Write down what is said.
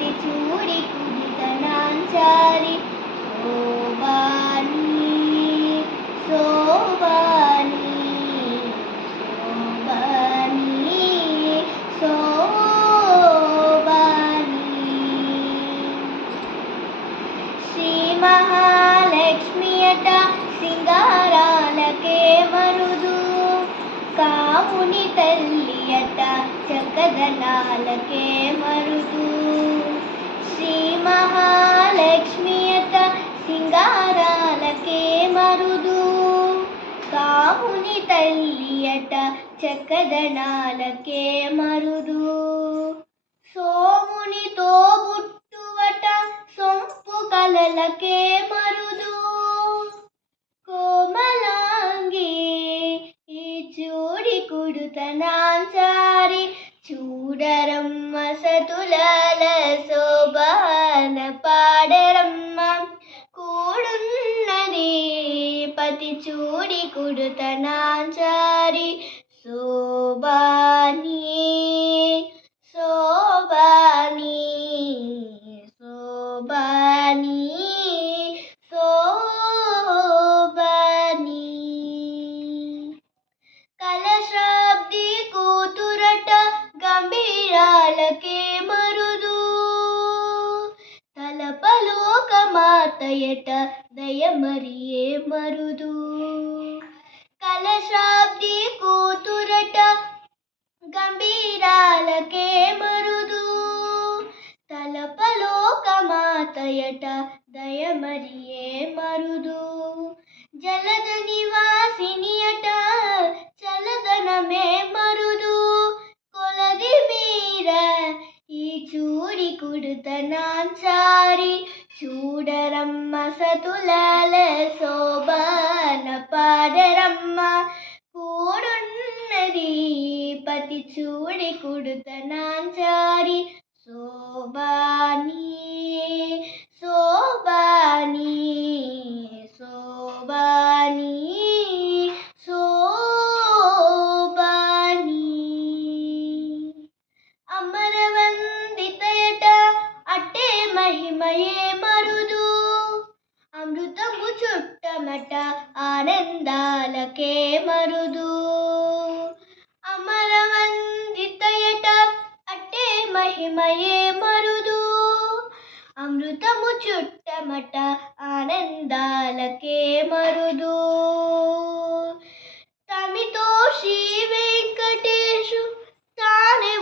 పతి చూడి కుడితనాంచారి శోభాని శోభాని శోభాని శోభాని. శ్రీ మహాలక్ష్మియట సింగారాలకే మరుదు, కాముని తల్లియట చక్కదనాలకే మరుదు. శ్రీ మహాలక్ష్మియట సింగారాలకే మరుదు, కాముని తల్లియట చక్కదనాలకే మరుదు. సోమునితో బుట్టువట సొంపు కలలకే మరుదు, కోమలాంగి ఈ చూడి కుడుతనాంచారి చూడరమ్మ సతులాల శోభాన పాడరమ్మ. కూడున్నది పతి చూడి కుడుతనాంచారి శోభాని శోభాని శోభాని శోభాని. కలశాబ్ది కూతురట గంభీరాలకే మరుదు, తలపలోక మాతయట దయమరియే మరుదు. కలశాబ్ది కూతురట గంభీరాలకే మరుదు, తలపలోక మాతయట దయమరియే మరుదు. జలజ నివాసినియట చలదనమే మరుదు, కొలది మీర ఈ చూడి కుడుతనాంచారి చూడరమ్మ సతులాల శోభాన పాడరమ్మ. కూడున్నది పతి చూడి కుడుతనాంచారి శోభాని శోభాని శోభాని శోభాని. అమరవందితయట అట్టే మహిమయే మరుదు, అమృతము చుట్టమట ఆనందాలకే మరుదు. అమరవందితయట అట్టే మహిమయే మరుదు, అమృతము చుట్టమట ఆనందాలకే మరుదు. తమితో శ్రీ వెంకటేశు తానే